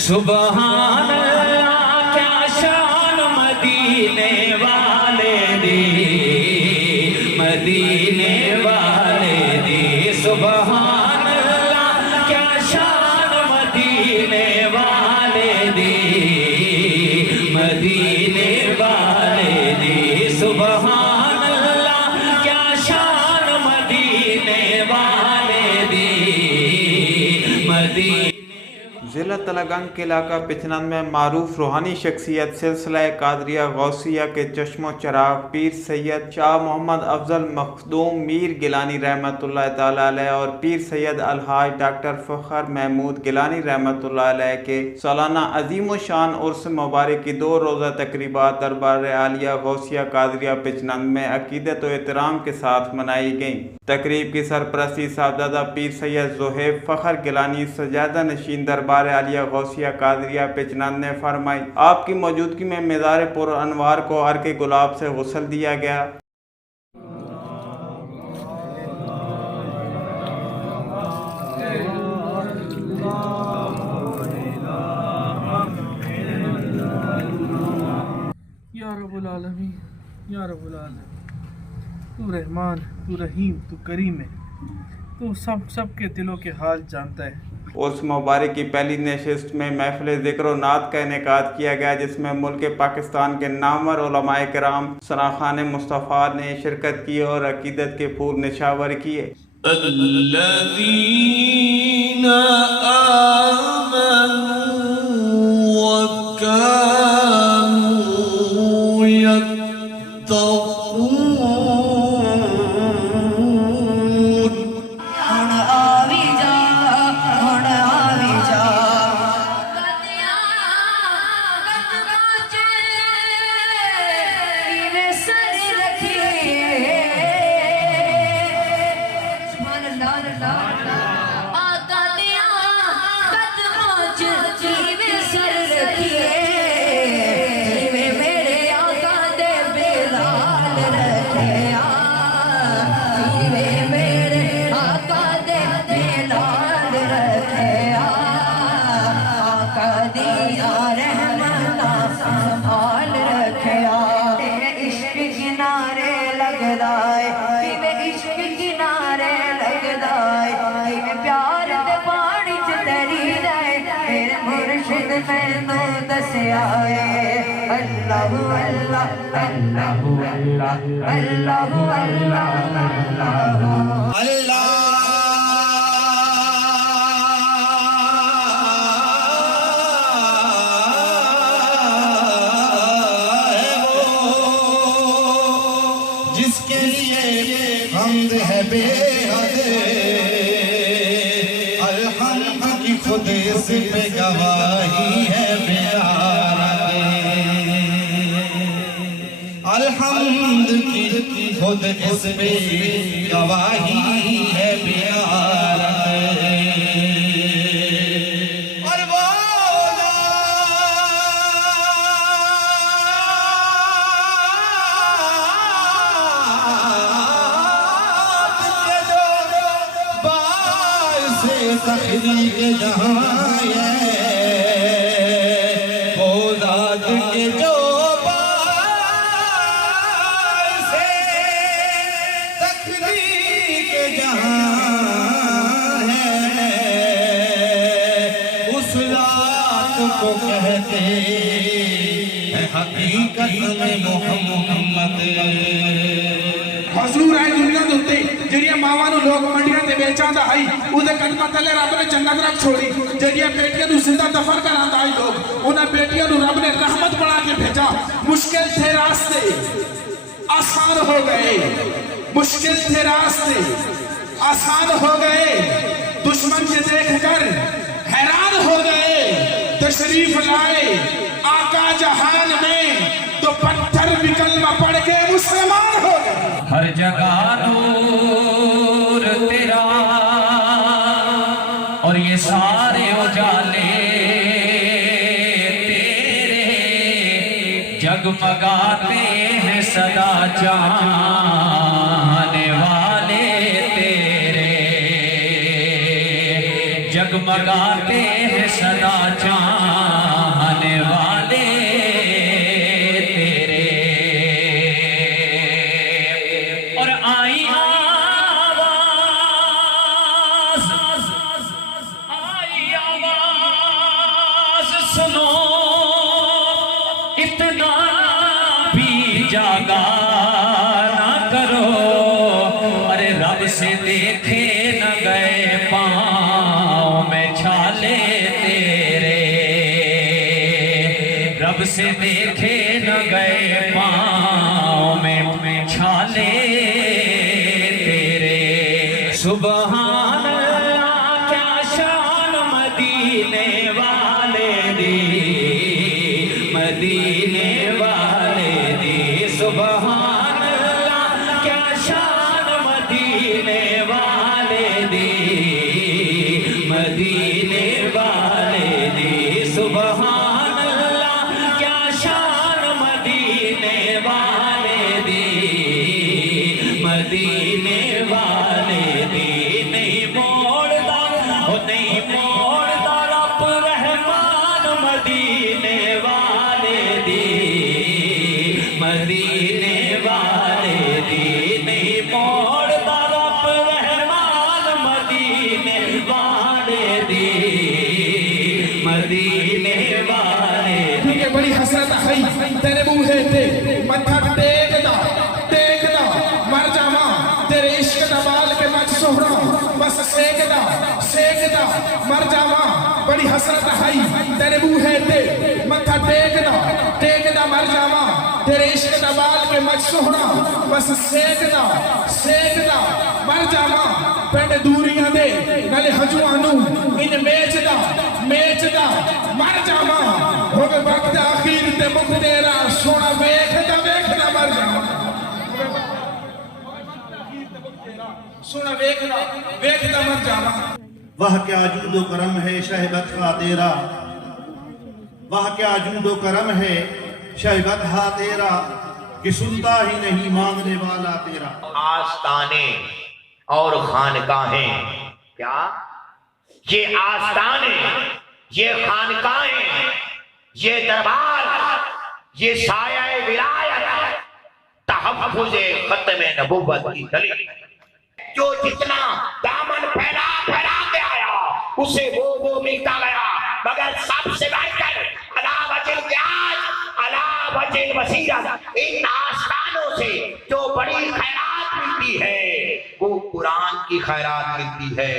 سبحان اللہ کیا شان مدینے والے دی، مدینے والے دی، سبحان اللہ کیا شان مدینے والے دی، مدینے والے دی، سبحان اللہ کیا شان مدینے والے دی، مدینے۔ ضلع تلگنگ کے علاقہ پچنن میں معروف روحانی شخصیت سلسلہ قادریہ غوثیہ کے چشم و چراغ پیر سید شاہ محمد افضل مخدوم میر گیلانی رحمۃ اللہ تعالی علیہ اور پیر سید الحاج ڈاکٹر فخر محمود گیلانی رحمۃ اللہ علیہ کے سالانہ عظیم و شان عرس مبارک کی 2 روزہ تقریبات دربار عالیہ غوثیہ قادریہ پچنن میں عقیدت و احترام کے ساتھ منائی گئیں۔ تقریب کی سرپرستی صاحبزادہ پیر سید زہیب فخر گیلانی سجادہ نشین دربار عالیہ غوثیہ قادریہ پچنن نے فرمائی۔ آپ کی موجودگی میں مزار پر انوار کو عرق گلاب سے غسل دیا گیا۔ یا رب العالمین، یا رب العالمین، تو رحمان، تو رحیم، تو کریم ہے، تو سب کے دلوں کے حال جانتا ہے۔ اس مبارک کی پہلی نشست میں محفل ذکر و نعت کا انعقاد کیا گیا، جس میں ملک پاکستان کے نامور علماء کرام ثناخان مصطفیٰ نے شرکت کی اور عقیدت کے پھول نشاور کیے۔ الذین آمنوا وکانوا یتقون۔ اللہ اللہ اللہ اللہ اللہ اللہ جس کے لیے حمد ہے بے حد، الحمد کی خود اس پہ گواہی ہے الحمد کی خود اس پہ گواہی ہے پیار اور وہ باعث تخلیق جہاں ہے، وہ ذات کے جو کو کہتے ہیں حقیقت میں محمد۔ حضور آئے دنیا دوتے جڑیاں ماوانو لوگ منڈیاں دے بیچاں دا آئی اوہدے قدمہ تلے رب نے جنت رکھ چھوڑی، جڑیاں بیٹیاں نو زندہ دفن کران دا آئی لوگ انہاں بیٹیاں نو رب نے رحمت بنا کے بھیجا۔ مشکل تھے راستے آسان ہو گئے، مشکل تھے راستے آسان ہو گئے، دشمن سے دیکھ کر حیران ہو گئے، تشریف لائے آقا جہان میں تو پتھر بھی کلمہ پڑھ کے مسلمان ہو گئے۔ ہر جگہ نور تیرا اور یہ سارے اجالے تیرے جگمگاتے ہیں صدا جانے والے تیرے، جگمگاتے ہیں صدا جانے جاگا نہ کرو، ارے رب سے دیکھے نہ گئے پاؤں میں چھالے تیرے، رب سے دیکھے نہ گئے پاؤں میں چھالے تیرے۔ سبحان اللہ کیا شان مدینے والے دی، مدینے والے دی، سبحان اللہ کیا شان مدینے والے دی، مدینے والے دی، سبحان اللہ کیا شان مدینے والے دی، مدینے والے دی۔ نہیں موڑتا نہیں موڑتا رب رحمان مدینے والے دی، مدینے والے دی، نہیں موڑتا رب رحمان مدینے والے دی، مدینے والے دی۔ ٹھیک ہے، بڑی حسرت ہے تیرے بوہے تے متھا ٹیکدا ٹیکدا مر جاواں، تیرے عشق دا بال کے مچ سہرا بس سیکدا سیکدا مر جاواں، بڑی حسرت ہے تیرے بوہے تے متھا ٹیکدا ٹیکدا مر جاواں، تیرے عشق دا بال کے مچ سہرا بس سیکدا سیکدا مر جاواں، پنڈ دوریاں دے نالے ہجواں نوں ان میچدا میچدا مر جاواں، ہوے وقت آخر تے مکھ تیرا سونا ویکھدا ویکھدا مر جاواں، سونا ویکھدا ویکھدا مر جاواں۔ وہ کیا جود و کرم ہے شہبت کا تیرا، وہ کیا جود و کرم ہے شہبت ہا تیرا، کہ سنتا ہی نہیں مانگنے والا تیرا۔ آستانے اور خانقاہیں، کیا یہ آستانے، یہ خانقاہیں، یہ دربار، یہ سایہ ولایت تحفظ ختم نبوت کی دلیل، جو جتنا دامن پھیلا پھیلا کے آیا اسے وہ ملتا گیا، مگر سب سے بڑھ کر علا وجہ القیاس علا وجہ البصیرت ان آستانوں سے جو بڑی خیرات ملتی ہے وہ قرآن کی خیرات ملتی ہے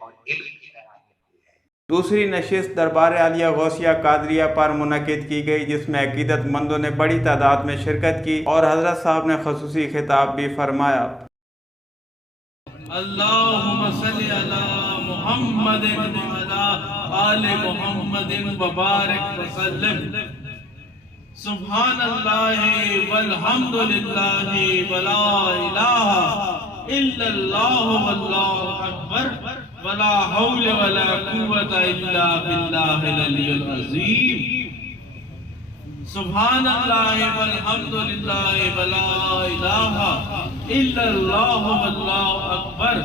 اور علم کی خیرات ملتی ہے۔ دوسری نشست دربار عالیہ غوثیہ قادریہ پر منعقد کی گئی، جس میں عقیدت مندوں نے بڑی تعداد میں شرکت کی اور حضرت صاحب نے خصوصی خطاب بھی فرمایا۔ اللہم صلی علی محمد وعلی آل محمد وبارک وسلم۔ سبحان اللہ والحمد للہ ولا الہ الا اللہ واللہ اکبر ولا حول ولا قوة الا باللہ العلی العظیم۔ سبحان اللہ والحمد للہ ولا الہ الا اللہ واللہ اکبر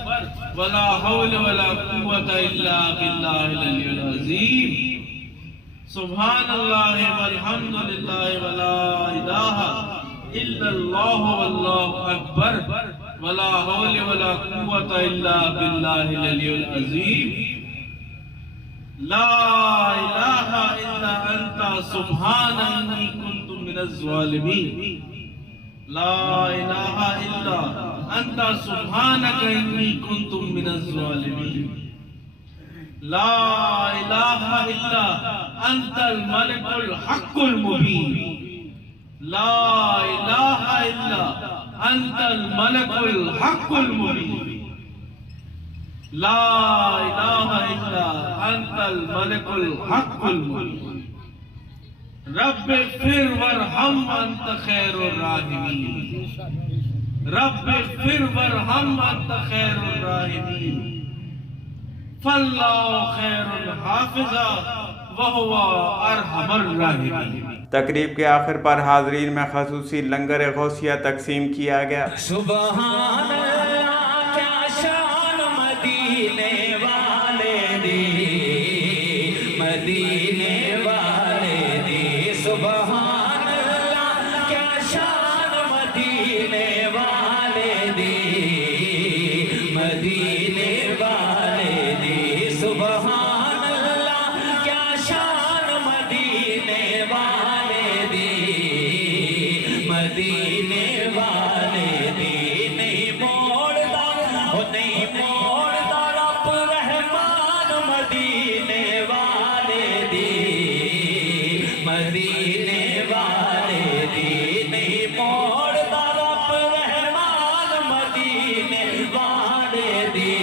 ولا حول ولا قوة الا باللہ العلی العظیم۔ سبحان اللہ والحمد للہ ولا الہ الا اللہ واللہ اکبر ولا حول ولا قوة الا باللہ العلی العظیم۔ لا الہ الا انت سبحان انی کنت من الظالمین۔ لا الہ الا انت سبحانک انی کنت من الظالمین۔ لا الہ الا انت الملک الحق المبین۔ لا الہ الا انت الملک الحق المبین۔ لا الہ الا انت الملک الحق المبین۔ رب اغفر وارحم انت خیر الراحمین۔ رب اغفر وارحم انت خیر الراحمین۔ فاللہ خیر الحافظہ وہو ارحم الراحمین۔ تقریب کے آخر پر حاضرین میں خصوصی لنگر غوثیہ تقسیم کیا گیا۔ سبحان اللہ کیا شان مدینے والے دی، مدینے والے دی، سبحان اللہ کیا شان مدینے والے دی، مدینے والے دی، سبحان اللہ کیا شان مدینے والے دی، مدینے والے دی نہیں موڑدا او نہیں موڑدا رب رحمان مدینے والے دی مدینے والے دی نہیں موڑدا رب رحمان مدینے والے دی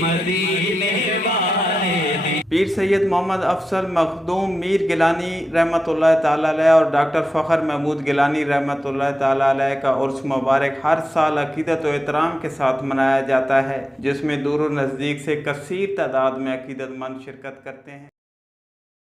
مدینے والے دی پیر سید محمد افضل مخدوم میر گیلانی رحمۃ اللہ تعالیٰ علیہ اور ڈاکٹر فخر محمود گیلانی رحمۃ اللہ تعالیٰ علیہ کا عرس مبارک ہر سال عقیدت و احترام کے ساتھ منایا جاتا ہے، جس میں دور و نزدیک سے کثیر تعداد میں عقیدت مند شرکت کرتے ہیں۔